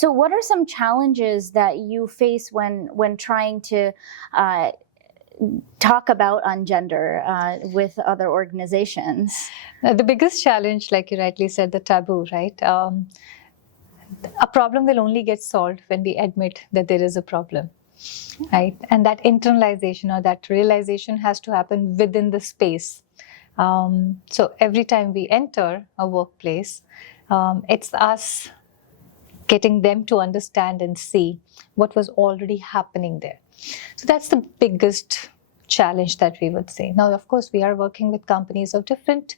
So what are some challenges that you face when trying to talk about on gender with other organizations? The biggest challenge, like you rightly said, the taboo, right? A problem will only get solved when we admit that there is a problem, right? And that internalization or that realization has to happen within the space. So every time we enter a workplace, it's us getting them to understand and see what was already happening there. So that's the biggest challenge that we would say. Now, of course, we are working with companies of different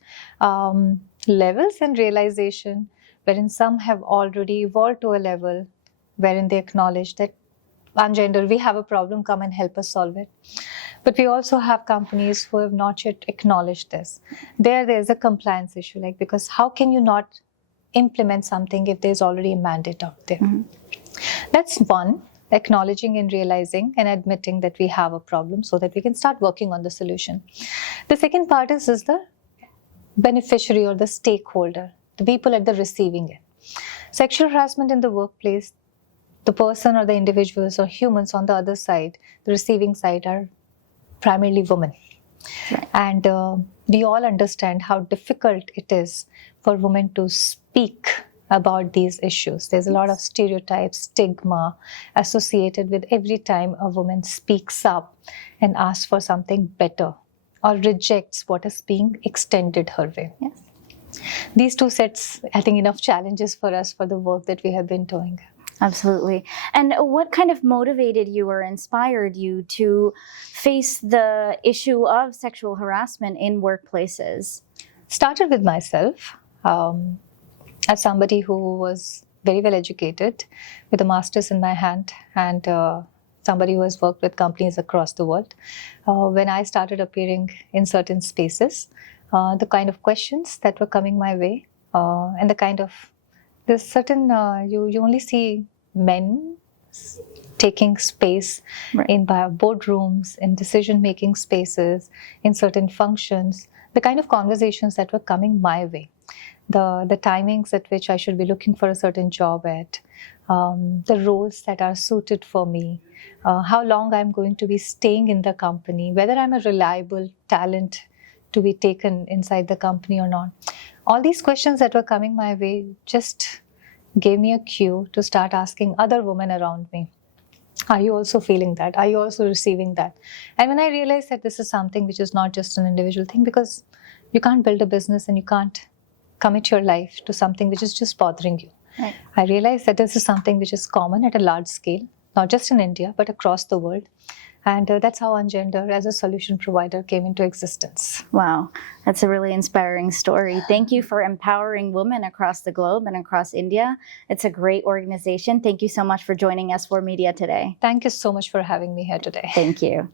levels and realization, wherein some have already evolved to a level wherein they acknowledge that on gender, we have a problem, come and help us solve it. But we also have companies who have not yet acknowledged this. There's a compliance issue, like, because how can you not implement something if there's already a mandate out there? Mm-hmm. That's one, acknowledging and realizing and admitting that we have a problem so that we can start working on the solution. The second part is the beneficiary or the stakeholder, the people at the receiving end. Sexual harassment in the workplace, the person or the individuals or humans on the other side, the receiving side, are primarily women. Right. And we all understand how difficult it is for women to speak about these issues. There's a lot of stereotypes, stigma associated with every time a woman speaks up and asks for something better or rejects what is being extended her way. Yes. These two sets, I think, enough challenges for us for the work that we have been doing. Absolutely. And what kind of motivated you or inspired you to face the issue of sexual harassment in workplaces? Started with myself. As somebody who was very well educated with a master's in my hand and somebody who has worked with companies across the world, when I started appearing in certain spaces, the kind of questions that were coming my way and the kind of, there's certain, you only see men taking space right. in boardrooms, in decision-making spaces, in certain functions, the kind of conversations that were coming my way. The timings at which I should be looking for a certain job at, the roles that are suited for me, how long I'm going to be staying in the company, whether I'm a reliable talent to be taken inside the company or not. All these questions that were coming my way just gave me a cue to start asking other women around me, are you also feeling that? Are you also receiving that? And when I realized that this is something which is not just an individual thing, because you can't build a business and you can't commit your life to something which is just bothering you. Right. I realized that this is something which is common at a large scale, not just in India, but across the world. And that's how Ungender as a solution provider came into existence. Wow, that's a really inspiring story. Thank you for empowering women across the globe and across India. It's a great organization. Thank you so much for joining us for Media today. Thank you so much for having me here today. Thank you.